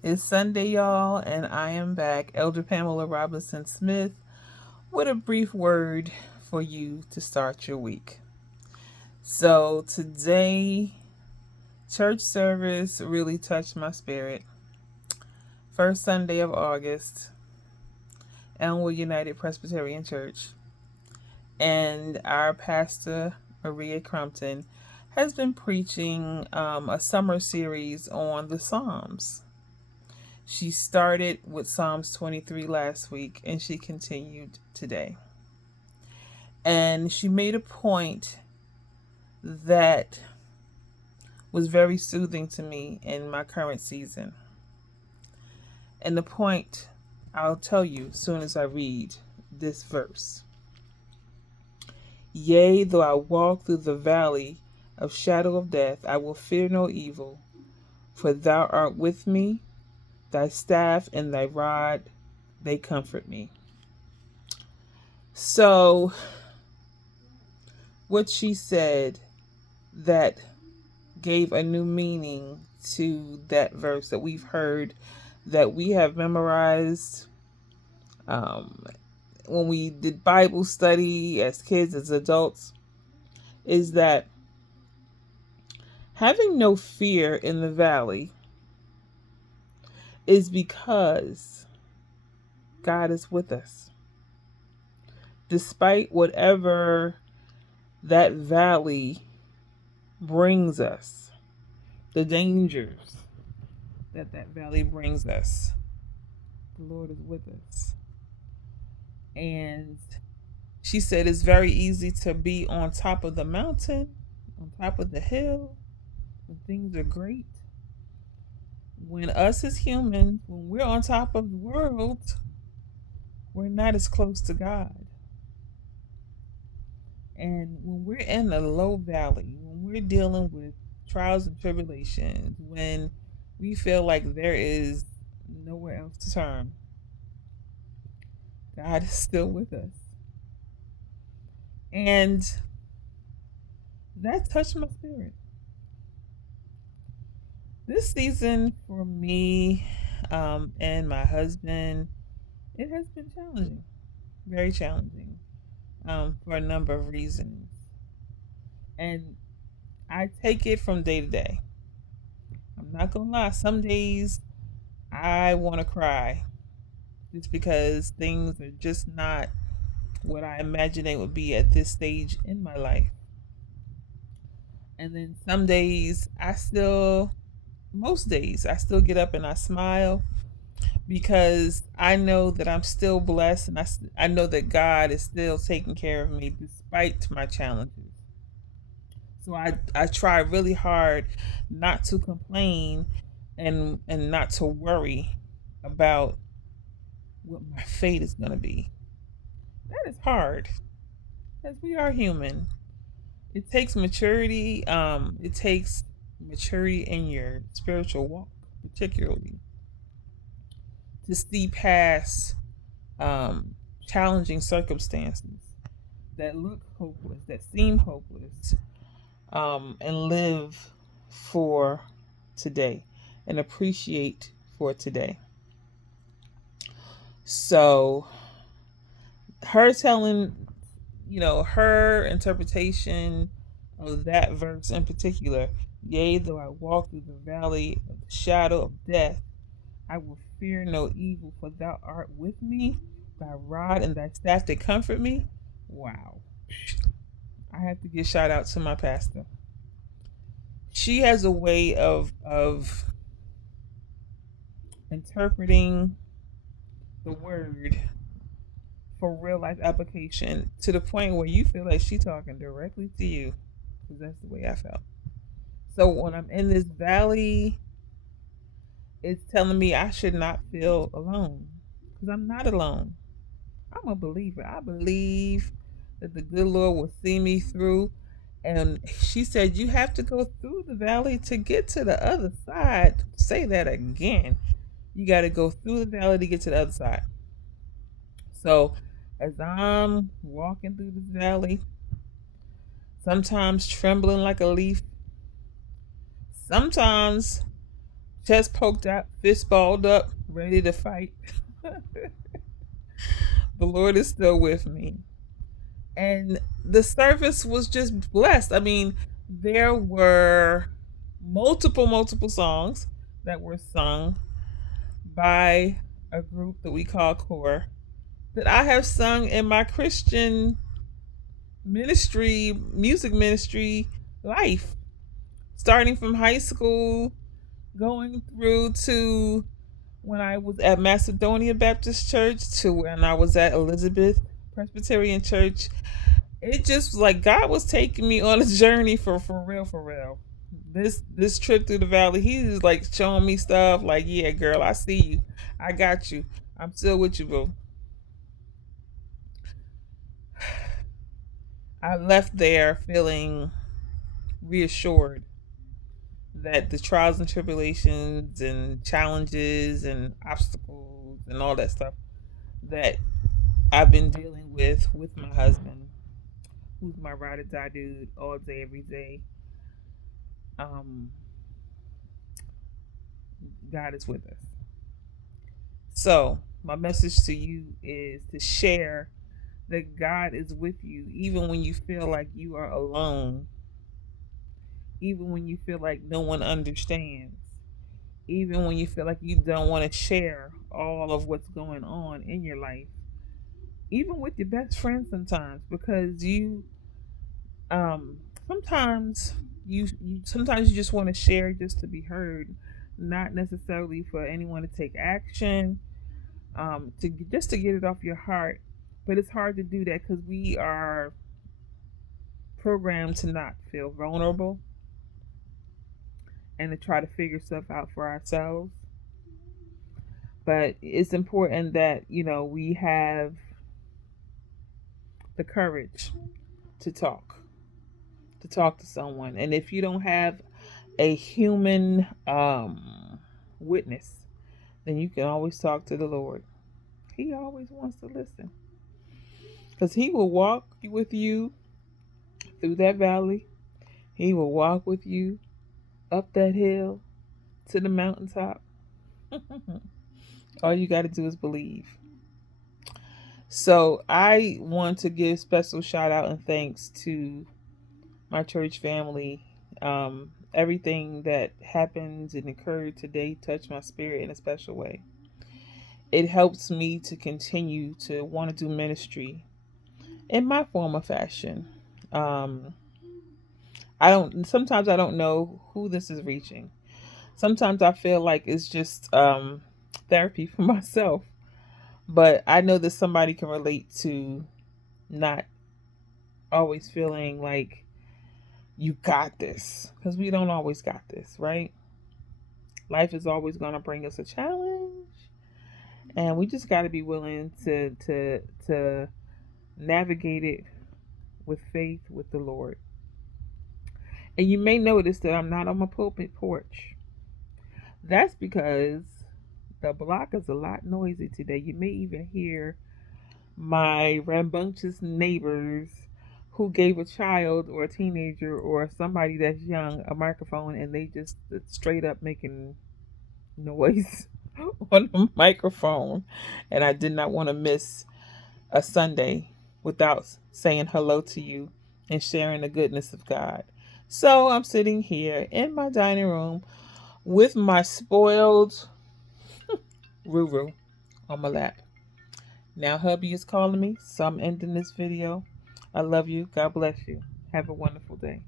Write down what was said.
It's Sunday, y'all, and I am back, Elder Pamela Robinson Smith, with a brief word for you to start your week. So, today, church service really touched my spirit. First Sunday of August, Elmwood United Presbyterian Church, and our pastor, Maria Crumpton, has been preaching a summer series on the Psalms. She started with Psalms 23 last week and she continued today. And she made a point that was very soothing to me in my current season. And the point I'll tell you as soon as I read this verse. Yea, though I walk through the valley of shadow of death, I will fear no evil, for thou art with me, thy staff and thy rod, they comfort me. So, what she said that gave a new meaning to that verse that we've heard, that we have memorized um, when we did Bible study as kids, as adults, is that having no fear in the valley is because God is with us. Despite whatever that valley brings us, the dangers that valley brings us, the Lord is with us. And she said it's very easy to be on top of the mountain, on top of the hill, when things are great. When us as humans, when we're on top of the world, we're not as close to God. And when we're in a low valley, when we're dealing with trials and tribulations, when we feel like there is nowhere else to turn, God is still with us. And that touched my spirit. This season for me and my husband, it has been challenging, very challenging, for a number of reasons. And I take it from day to day. I'm not gonna lie, some days I want to cry just because things are just not what I imagined they would be at this stage in my life. And then some days most days, I still get up and I smile because I know that I'm still blessed, and I know that God is still taking care of me despite my challenges. So I try really hard not to complain and not to worry about what my fate is going to be. That is hard because we are human. It takes maturity. It takes maturity in your spiritual walk, particularly, to see past um, challenging circumstances that look hopeless, that seem hopeless, and live for today and appreciate for today. So, her telling, her interpretation of that verse in particular, yea, though I walk through the valley of the shadow of death, I will fear no evil, for thou art with me, thy rod and thy staff they comfort me. Wow. I have to give shout out to my pastor. She has a way of interpreting the word for real life application to the point where you feel like she's talking directly to you. Because that's the way I felt. So when I'm in this valley, it's telling me I should not feel alone. Because I'm not alone. I'm a believer. I believe that the good Lord will see me through. And she said, you have to go through the valley to get to the other side. Say that again. You got to go through the valley to get to the other side. So as I'm walking through this valley, sometimes trembling like a leaf, sometimes chest poked out, fist balled up, ready to fight. The Lord is still with me. And the service was just blessed. I mean, there were multiple songs that were sung by a group that we call Core that I have sung in my Christian ministry, music ministry life, starting from high school, going through to when I was at Macedonia Baptist Church to when I was at Elizabeth Presbyterian Church. It just was like God was taking me on a journey for real, for real. This trip through the valley, he's like showing me stuff like, yeah, girl, I see you. I got you. I'm still with you, boo. I left there feeling reassured that the trials and tribulations and challenges and obstacles and all that stuff that I've been dealing with my husband, who's my ride or die dude all day, every day. Um, God is with us. So my message to you is to share that God is with you, even when you feel like you are alone, even when you feel like no one understands, even when you feel like you don't want to share all of what's going on in your life, even with your best friend sometimes, because you sometimes you sometimes you just want to share just to be heard, not necessarily for anyone to take action, to just to get it off your heart. But it's hard to do that because we are programmed to not feel vulnerable and to try to figure stuff out for ourselves. But it's important that, we have the courage to talk to someone. And if you don't have a human witness, then you can always talk to the Lord. He always wants to listen because He will walk with you through that valley. He will walk with you up that hill to the mountaintop. All you got to do is believe. So I want to give special shout out and thanks to my church family. Everything that happened and occurred today touched my spirit in a special way. It helps me to continue to want to do ministry in my form of fashion. Um, I don't. Sometimes I don't know who this is reaching. Sometimes I feel like it's just therapy for myself. But I know that somebody can relate to not always feeling like you got this, because we don't always got this, right? Life is always going to bring us a challenge, and we just got to be willing to navigate it with faith with the Lord. And you may notice that I'm not on my pulpit porch. That's because the block is a lot noisy today. You may even hear my rambunctious neighbors who gave a child or a teenager or somebody that's young a microphone and they just straight up making noise on the microphone. And I did not want to miss a Sunday without saying hello to you and sharing the goodness of God. So I'm sitting here in my dining room with my spoiled Ruru on my lap. Now hubby is calling me, so I'm ending this video. I love you. God bless you. Have a wonderful day.